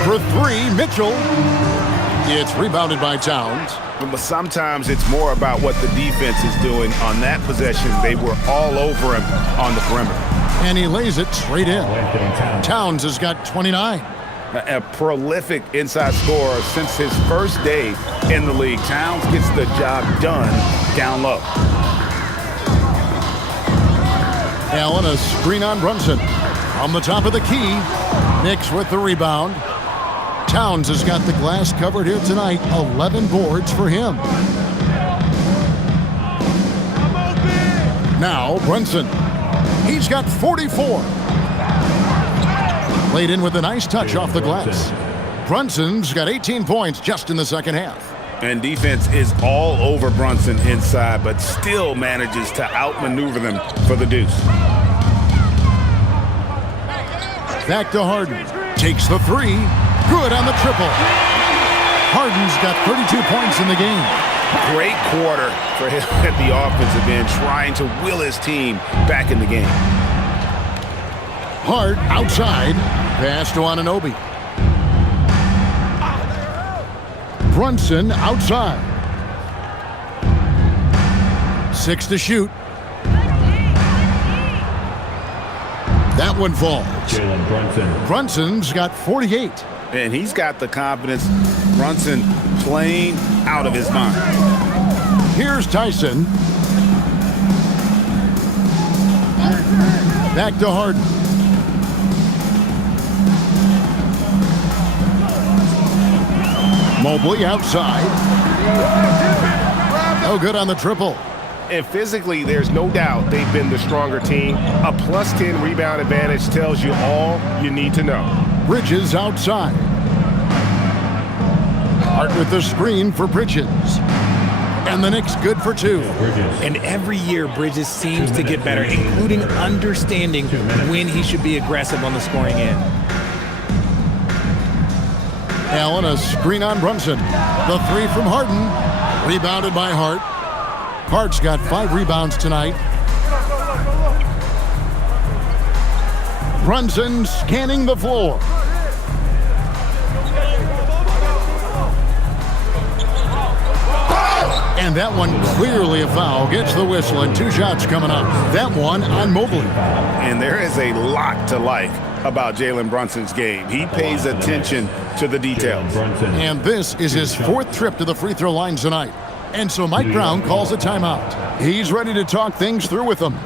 For 3, Mitchell. It's rebounded by Towns. But sometimes it's more about what the defense is doing on that possession. They were all over him on the perimeter. And he lays it straight in. Towns has got 29. A prolific inside scorer since his first day in the league. Towns gets the job done down low. Allen, a screen on Brunson. On the top of the key. Knicks with the rebound. Towns has got the glass covered here tonight. 11 boards for him. Now Brunson. He's got 44. Played in with a nice touch off the glass. Brunson's got 18 points just in the second half. And defense is all over Brunson inside, but still manages to outmaneuver them for the deuce. Back to Harden. Takes the 3. Good on the triple. Harden's got 32 points in the game. Great quarter for him at the offensive end, trying to will his team back in the game. Hart outside. Pass to Anunoby. Brunson outside. 6 to shoot. That one falls. Jalen Brunson. Brunson's got 48. And he's got the confidence. Brunson playing out of his mind. Here's Tyson. Back to Harden. Mobley outside. Oh, good on the triple. And physically, there's no doubt they've been the stronger team. A plus 10 rebound advantage tells you all you need to know. Bridges outside. Hart with the screen for Bridges. And the Knicks good for 2. And every year, Bridges seems to get better, including understanding when he should be aggressive on the scoring end. Allen, a screen on Brunson. The 3 from Harden. Rebounded by Hart. Hart's got 5 rebounds tonight. Brunson scanning the floor. And that one clearly a foul. Gets the whistle and 2 shots coming up. That one on Mobley. And there is a lot to like about Jalen Brunson's game. He pays attention to the details. And this is his 4th trip to the free throw line tonight. And so Mike Brown calls a timeout. He's ready to talk things through with them.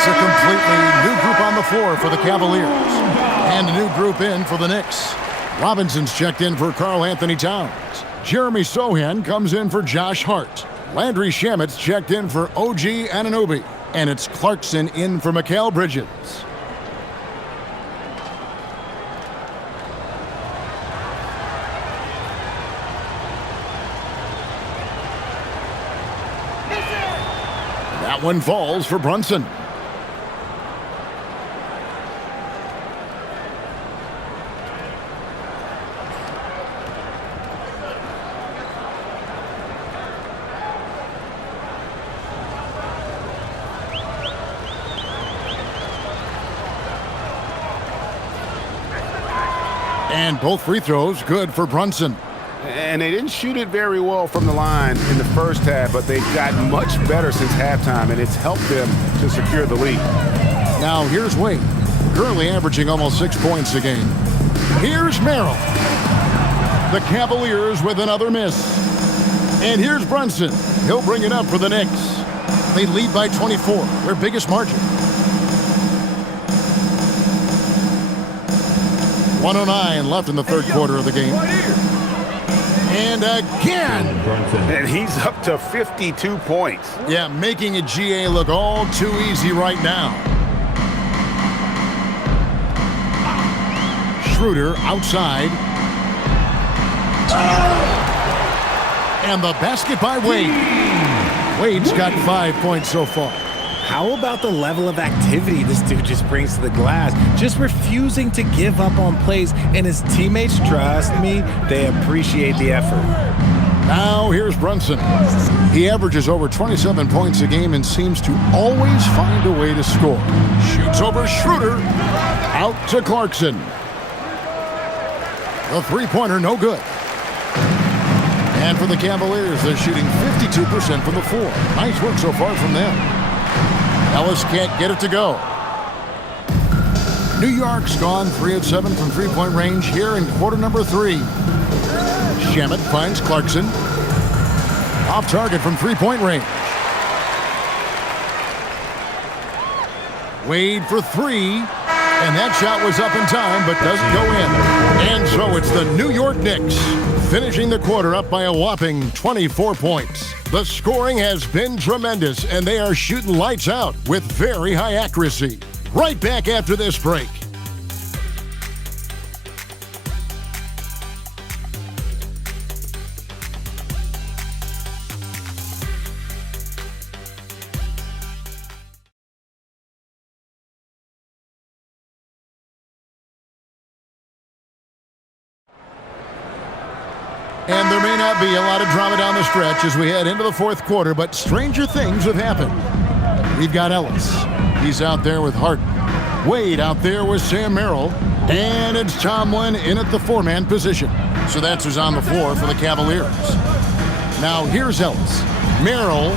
It's a completely new group on the floor for the Cavaliers. And a new group in for the Knicks. Robinson's checked in for Karl Anthony Towns. Jeremy Sohan comes in for Josh Hart. Landry Shamet's checked in for OG Anunoby. And it's Clarkson in for Mikal Bridges. That one falls for Brunson. And both free throws good for Brunson. And they didn't shoot it very well from the line in the first half, but they've gotten much better since halftime, and it's helped them to secure the lead. Now here's Wade, currently averaging almost 6 points a game. Here's Merrill. The Cavaliers with another miss. And here's Brunson. He'll bring it up for the Knicks. They lead by 24, their biggest margin. 1:09 left in the third quarter of the game. And again. And he's up to 52 points. Yeah, making a GA look all too easy right now. Schroeder outside. And the basket by Wade. Wade's got 5 points so far. How about the level of activity this dude just brings to the glass? Just refusing to give up on plays, and his teammates, trust me, they appreciate the effort. Now here's Brunson. He averages over 27 points a game and seems to always find a way to score. Shoots over Schroeder. Out to Clarkson. The three-pointer, no good. And for the Cavaliers, they're shooting 52% from the floor. Nice work so far from them. Ellis can't get it to go. New York's gone 3 of 7 from three-point range here in quarter number 3. Shamet finds Clarkson. Off target from three-point range. Wade for 3. And that shot was up in time, but doesn't go in. And so it's the New York Knicks finishing the quarter up by a whopping 24 points. The scoring has been tremendous, and they are shooting lights out with very high accuracy. Right back after this break. And there may not be a lot of drama down the stretch as we head into the fourth quarter, but stranger things have happened. We've got Ellis. He's out there with Hart. Wade out there with Sam Merrill. And it's Tomlin in at the four-man position. So that's who's on the floor for the Cavaliers. Now here's Ellis. Merrill.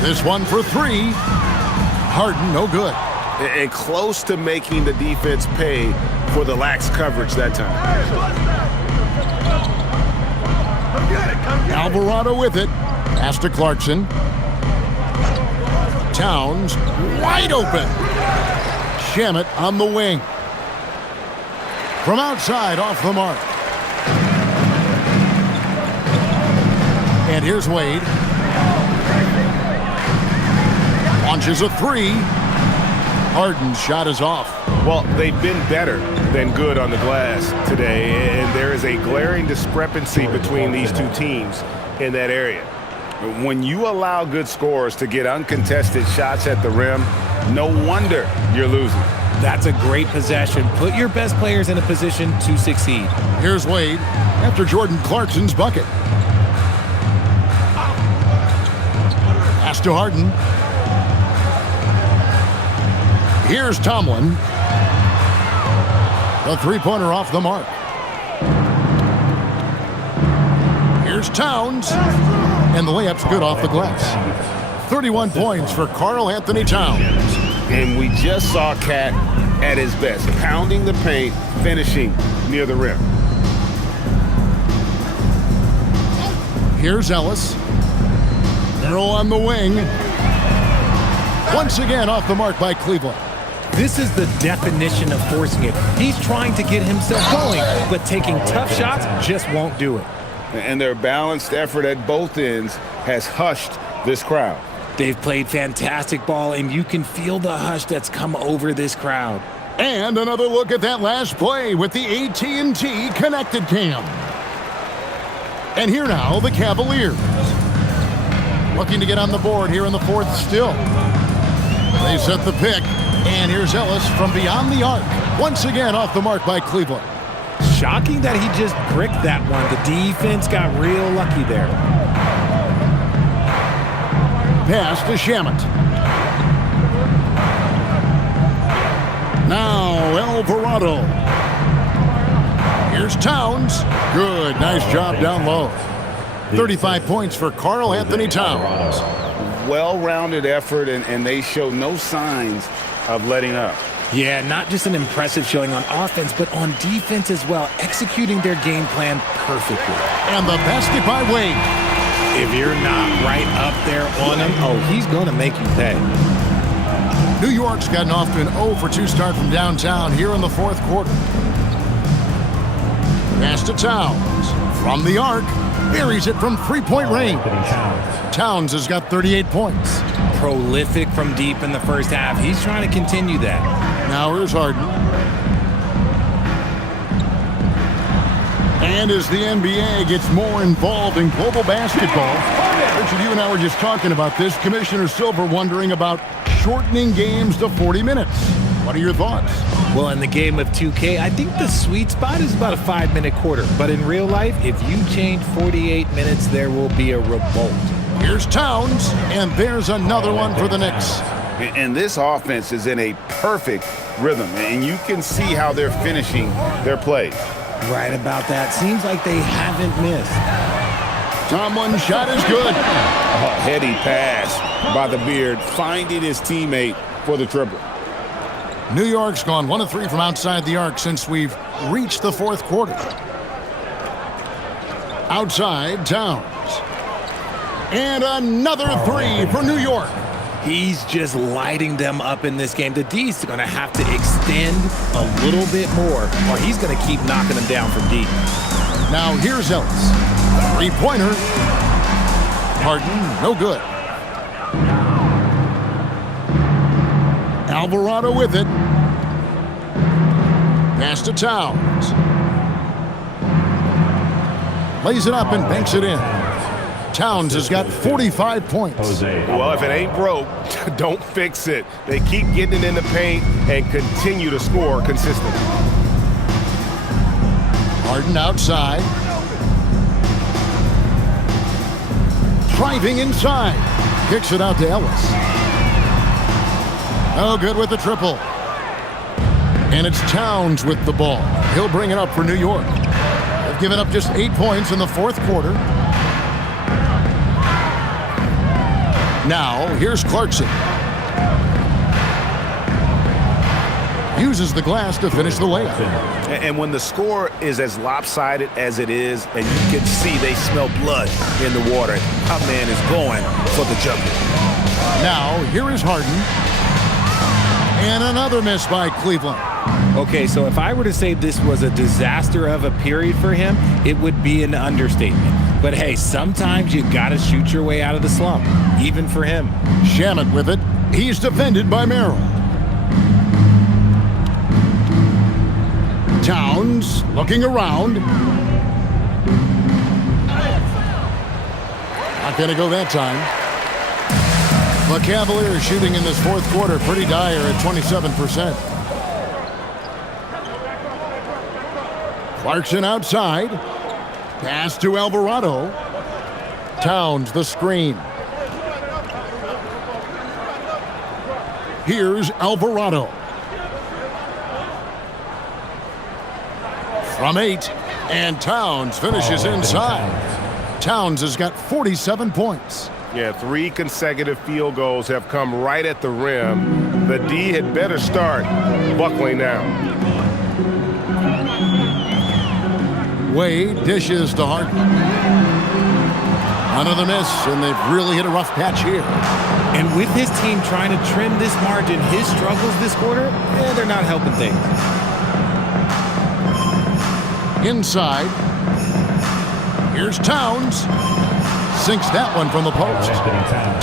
This one for 3. Harden, no good. And close to making the defense pay for the lax coverage that time. Alvarado with it. Pass to Clarkson. Towns wide open. Shamet on the wing. From outside off the mark. And here's Wade. Launches a 3. Harden's shot is off. Well, they've been better than good on the glass today, and there is a glaring discrepancy between these two teams in that area. When you allow good scorers to get uncontested shots at the rim, no wonder you're losing. That's a great possession. Put your best players in a position to succeed. Here's Wade after Jordan Clarkson's bucket. Pass to Harden. Here's Tomlin. The three-pointer off the mark. Here's Towns. And the layup's good off the glass. 31 points for Karl Anthony Towns. And we just saw Cat at his best, pounding the paint, finishing near the rim. Here's Ellis. Merrill on the wing. Once again off the mark by Cleveland. This is the definition of forcing it. He's trying to get himself going, but taking tough shots just won't do it. And their balanced effort at both ends has hushed this crowd. They've played fantastic ball, and you can feel the hush that's come over this crowd. And another look at that last play with the AT&T Connected Cam. And here now, the Cavaliers. Looking to get on the board here in the fourth still. They set the pick, and here's Ellis from beyond the arc. Once again off the mark by Cleveland. Shocking that he just bricked that one. The defense got real lucky there. Pass to Shamet. Now Alvarado. Here's Towns. Good, nice job down low. 35 points for Karl Anthony Towns. Well-rounded effort, and they show no signs of letting up. Yeah, not just an impressive showing on offense, but on defense as well, executing their game plan perfectly. And the basket by Wade. If you're not right up there on him, oh, he's going to make you pay. New York's gotten off to an 0-for-2 start from downtown here in the fourth quarter. Pass to Towns. From the arc, buries it from three-point range. Towns has got 38 points. Prolific from deep in the first half. He's trying to continue that. Now here's Harden. And as the NBA gets more involved in global basketball, Richard, you and I were just talking about this. Commissioner Silver wondering about shortening games to 40 minutes. What are your thoughts? Well, in the game of 2K, I think the sweet spot is about a 5-minute quarter. But in real life, if you change 48 minutes, there will be a revolt. Here's Towns, and there's another one for the Knicks. And this offense is in a perfect rhythm, and you can see how they're finishing their plays. Right about that. Seems like they haven't missed. Tomlin's shot is good. A heady pass by the Beard, finding his teammate for the triple. New York's gone 1 of 3 from outside the arc since we've reached the fourth quarter. Outside, Towns. And another 3 for New York. He's just lighting them up in this game. The D's going to have to extend a little bit more, or he's going to keep knocking them down from deep. Now here's Ellis. Three-pointer. Harden, no good. Alvarado with it. Pass to Towns. Lays it up and banks it in. Towns has got 45 points. Well, if it ain't broke, don't fix it. They keep getting it in the paint and continue to score consistently. Harden outside. Driving inside. Kicks it out to Ellis. Oh, good with the triple. And it's Towns with the ball. He'll bring it up for New York. They've given up just 8 points in the fourth quarter. Now, here's Clarkson. Uses the glass to finish the layup. And when the score is as lopsided as it is, and you can see they smell blood in the water, our man is going for the jumper. Now, here is Harden. And another miss by Cleveland. Okay, so if I were to say this was a disaster of a period for him, it would be an understatement. But hey, sometimes you got to shoot your way out of the slump, even for him. Shamet with it. He's defended by Merrill. Towns looking around. Not going to go that time. The Cavaliers shooting in this fourth quarter pretty dire at 27%. Clarkson outside. Pass to Alvarado. Towns the screen. Here's Alvarado. From 8, and Towns finishes inside. Towns has got 47 points. Yeah, 3 consecutive field goals have come right at the rim. The D had better start buckling now. Wade dishes to Harden. Another miss, and they've really hit a rough patch here. And with his team trying to trim this margin, his struggles this quarter, they're not helping things. Inside. Here's Towns. Sinks that one from the post.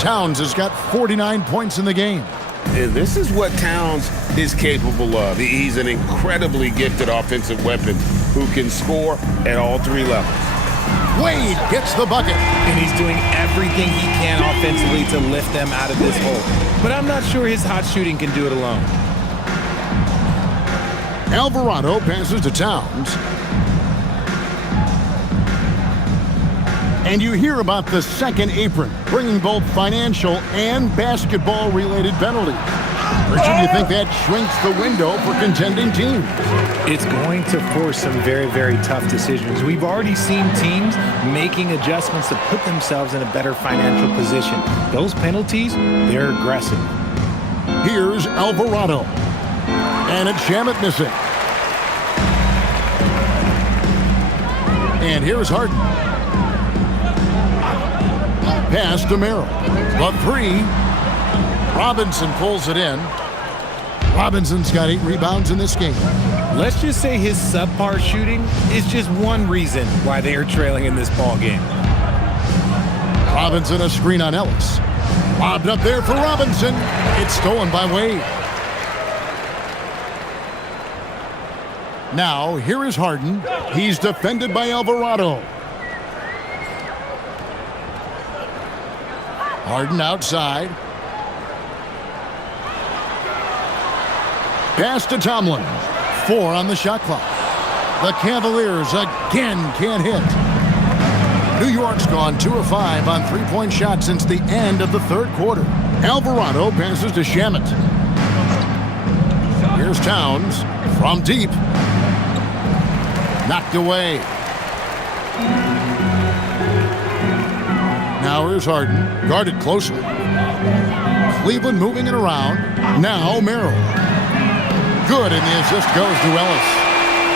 Towns has got 49 points in the game. And this is what Towns is capable of. He's an incredibly gifted offensive weapon who can score at all three levels. Wade gets the bucket. And he's doing everything he can offensively to lift them out of this hole. But I'm not sure his hot shooting can do it alone. Alvarado passes to Towns. And you hear about the second apron, bringing both financial and basketball-related penalties. Or should you think that shrinks the window for contending teams? It's going to force some very, very tough decisions. We've already seen teams making adjustments to put themselves in a better financial position. Those penalties, they're aggressive. Here's Alvarado. And it's Shamet missing. And here's Harden. Pass to Merrill. The three. Robinson pulls it in. Robinson's got 8 rebounds in this game. Let's just say his subpar shooting is just one reason why they are trailing in this ball game. Robinson a screen on Ellis. Lobbed up there for Robinson. It's stolen by Wade. Now, here is Harden. He's defended by Alvarado. Harden outside. Pass to Tomlin. 4 on the shot clock. The Cavaliers again can't hit. New York's gone 2 of 5 on three-point shots since the end of the third quarter. Alvarado passes to Shamet. Here's Towns from deep. Knocked away. Now here's Harden, guarded closely. Cleveland moving it around. Now Merrill. Good, and the assist goes to Ellis.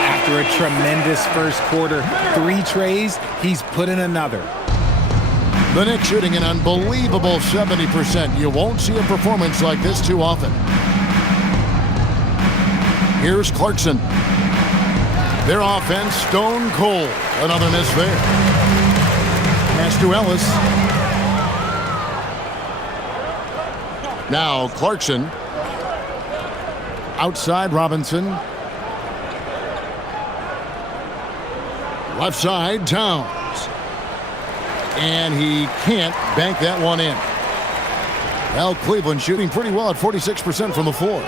After a tremendous first quarter, 3 trays, he's put in another. The Knicks shooting an unbelievable 70%. You won't see a performance like this too often. Here's Clarkson. Their offense stone cold. Another miss there. Pass to Ellis. Now Clarkson. Outside Robinson. Left side, Towns. And he can't bank that one in. Well, Cleveland shooting pretty well at 46% from the floor.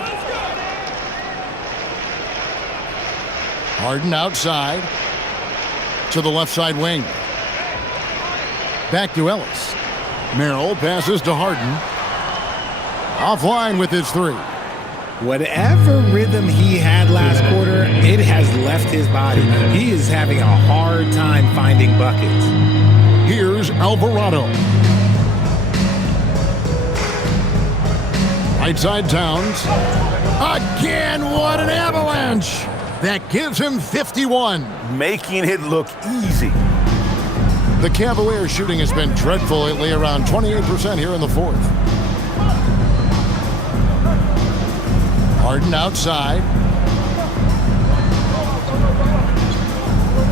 Harden outside to the left side wing. Back to Ellis. Merrill passes to Harden. Offline with his 3. Whatever rhythm he had last quarter, it has left his body. He is having a hard time finding buckets. Here's Alvarado. Right side Towns. Again, what an avalanche! That gives him 51. Making it look easy. The Cavaliers shooting has been dreadful lately, around 28% here in the fourth. Harden outside.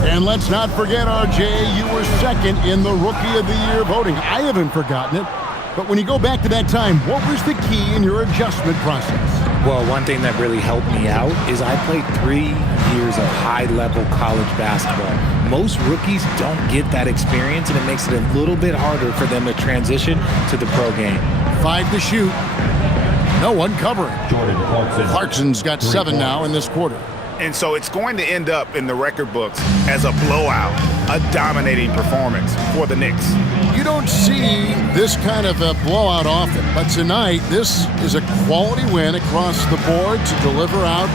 And let's not forget, RJ, you were second in the Rookie of the Year voting. I haven't forgotten it. But when you go back to that time, what was the key in your adjustment process? Well, one thing that really helped me out is I played 3 years of high-level college basketball. Most rookies don't get that experience, and it makes it a little bit harder for them to transition to the pro game. 5 to shoot. No one covering. Jordan Clarkson. Clarkson's got 7 now in this quarter. And so it's going to end up in the record books as a blowout, a dominating performance for the Knicks. You don't see this kind of a blowout often, but tonight this is a quality win across the board to deliver out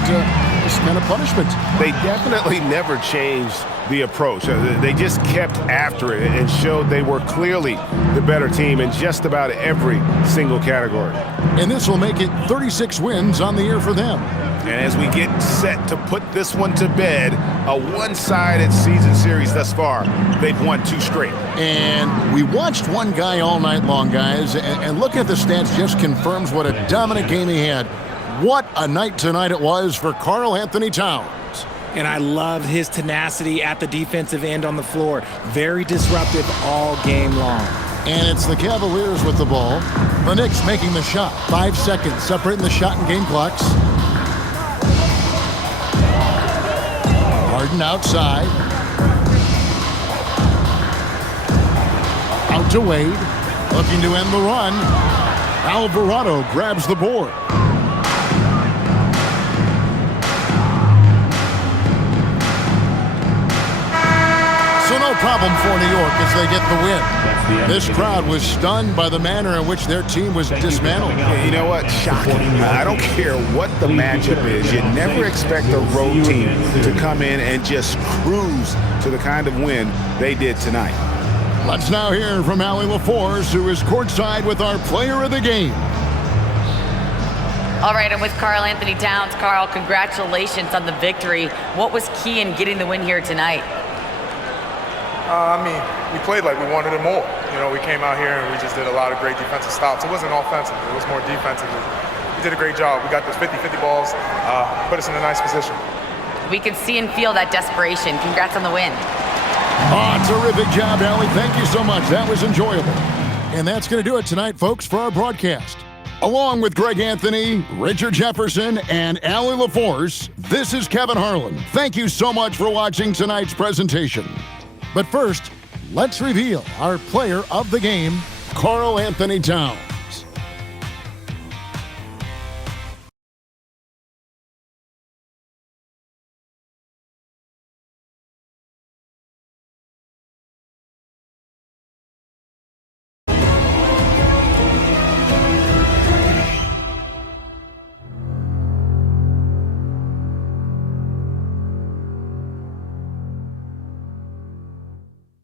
this kind of punishment. They definitely never changed the approach. They just kept after it and showed they were clearly the better team in just about every single category. And this will make it 36 wins on the year for them. And as we get set to put this one to bed, a one-sided season series thus far. They've won 2 straight. And we watched one guy all night long, guys, and looking at the stats just confirms what a dominant game he had. What a night tonight it was for Karl Anthony Towns. And I loved his tenacity at the defensive end on the floor. Very disruptive all game long. And it's the Cavaliers with the ball. The Knicks making the shot. 5 seconds separating the shot and game clocks. Harden outside. Out to Wade. Looking to end the run. Alvarado grabs the board. So no problem for New York as they get the win. This crowd was stunned by the manner in which their team was dismantled. You know what? Shocking. I don't care what the matchup is. You never expect a road team to come in and just cruise to the kind of win they did tonight. Let's now hear from Allie LaForce, who is courtside with our player of the game. All right, I'm with Karl Anthony Towns. Karl, congratulations on the victory. What was key in getting the win here tonight? We played like we wanted it more. We came out here and we just did a lot of great defensive stops. It wasn't offensive. It was more defensive. We did a great job. We got those 50-50 balls, put us in a nice position. We can see and feel that desperation. Congrats on the win. Oh, terrific job, Allie. Thank you so much. That was enjoyable. And that's going to do it tonight, folks, for our broadcast. Along with Greg Anthony, Richard Jefferson, and Allie LaForce, this is Kevin Harlan. Thank you so much for watching tonight's presentation. But first, let's reveal our player of the game, Karl Anthony Towns.